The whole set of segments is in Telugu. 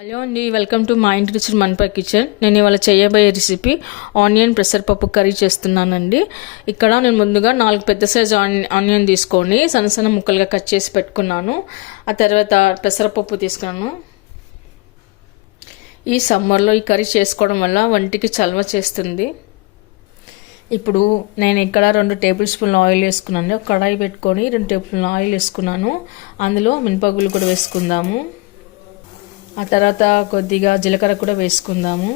హలో అండి, వెల్కమ్ టు మా ఇంటి రుచి మన్పా కిచెన్. నేను ఇవాళ చేయబోయే రెసిపీ ఆనియన్ పెసరపప్పు కర్రీ చేస్తున్నానండి. ఇక్కడ నేను ముందుగా 4 పెద్ద సైజు ఆనియన్ తీసుకొని సన్న ముక్కలుగా కట్ చేసి పెట్టుకున్నాను. ఆ తర్వాత పెసరపప్పు తీసుకున్నాను. ఈ సమ్మర్లో ఈ కర్రీ చేసుకోవడం వల్ల వంటికి చలవ చేస్తుంది. ఇప్పుడు నేను ఇక్కడ 2 టేబుల్ స్పూన్ల ఆయిల్ వేసుకున్నాను. ఒక కడాయి పెట్టుకొని 2 టేబుల్ స్పూన్ల ఆయిల్ వేసుకున్నాను. అందులో మినపగుళ్ళు కూడా వేసుకుందాము. ఆ తర్వాత కొద్దిగా జీలకర్ర కూడా వేసుకుందాము.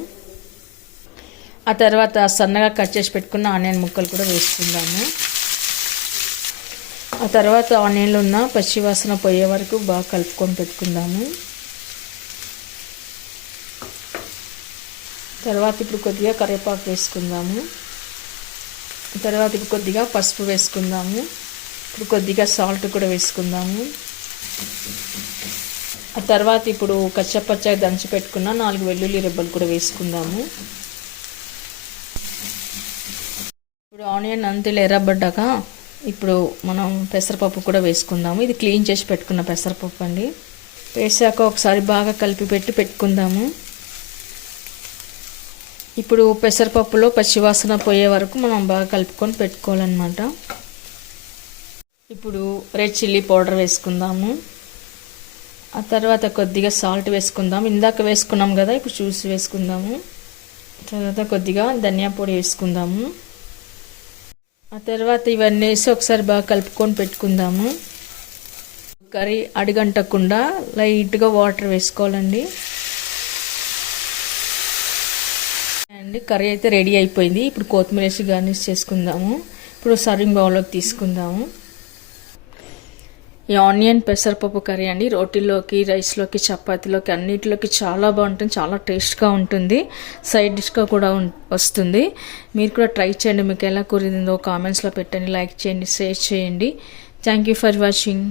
ఆ తర్వాత సన్నగా కట్ చేసి పెట్టుకున్న ఆనియన్ ముక్కలు కూడా వేసుకుందాము. ఆ తర్వాత ఆనియన్లో ఉన్న పచ్చివాసన పోయే వరకు బాగా కలుపుకొని పెట్టుకుందాము. తర్వాత ఇప్పుడు కొద్దిగా కరివేపాకు వేసుకుందాము. తర్వాత ఇప్పుడు కొద్దిగా పసుపు వేసుకుందాము. ఇప్పుడు కొద్దిగా సాల్ట్ కూడా వేసుకుందాము. ఆ తర్వాత ఇప్పుడు కచ్చపచ్చగా దంచి పెట్టుకున్న 4 వెల్లుల్లి రెబ్బలు కూడా వేసుకుందాము. ఇప్పుడు ఆనియన్ అంతా ఎర్రబడ్డాక ఇప్పుడు మనం పెసరపప్పు కూడా వేసుకుందాము. ఇది క్లీన్ చేసి పెట్టుకున్న పెసరపప్పు అండి. వేసాక ఒకసారి బాగా కలిపి పెట్టుకుందాము. ఇప్పుడు పెసరపప్పులో పచ్చివాసన పోయే వరకు మనం బాగా కలుపుకొని పెట్టుకోవాలన్నమాట. ఇప్పుడు రెడ్ చిల్లీ పౌడర్ వేసుకుందాము. ఆ తర్వాత కొద్దిగా సాల్ట్ వేసుకుందాం. ఇందాక వేసుకున్నాం కదా, ఇప్పుడు చూసి వేసుకుందాము. తర్వాత కొద్దిగా ధనియా పొడి వేసుకుందాము. ఆ తర్వాత ఇవన్నీ వేసి ఒకసారి బాగా కలుపుకొని పెట్టుకుందాము. కర్రీ అడుగంటకుండా లైట్గా వాటర్ వేసుకోవాలండి. అండ్ కర్రీ అయితే రెడీ అయిపోయింది. ఇప్పుడు కొత్తిమీర వేసి గార్నిష్ చేసుకుందాము. ఇప్పుడు సర్వింగ్ బౌల్లోకి తీసుకుందాము. ఈ ఆనియన్ పెసరపప్పు కర్రీ అండి రోటీలోకి, రైస్లోకి, చపాతీలోకి అన్నిటిలోకి చాలా బాగుంటుంది. చాలా టేస్ట్గా ఉంటుంది. సైడ్ డిష్గా కూడా వస్తుంది. మీరు కూడా ట్రై చేయండి. మీకు ఎలా కుదిరిందో కామెంట్స్లో పెట్టండి. లైక్ చేయండి, షేర్ చేయండి. Thank you for watching.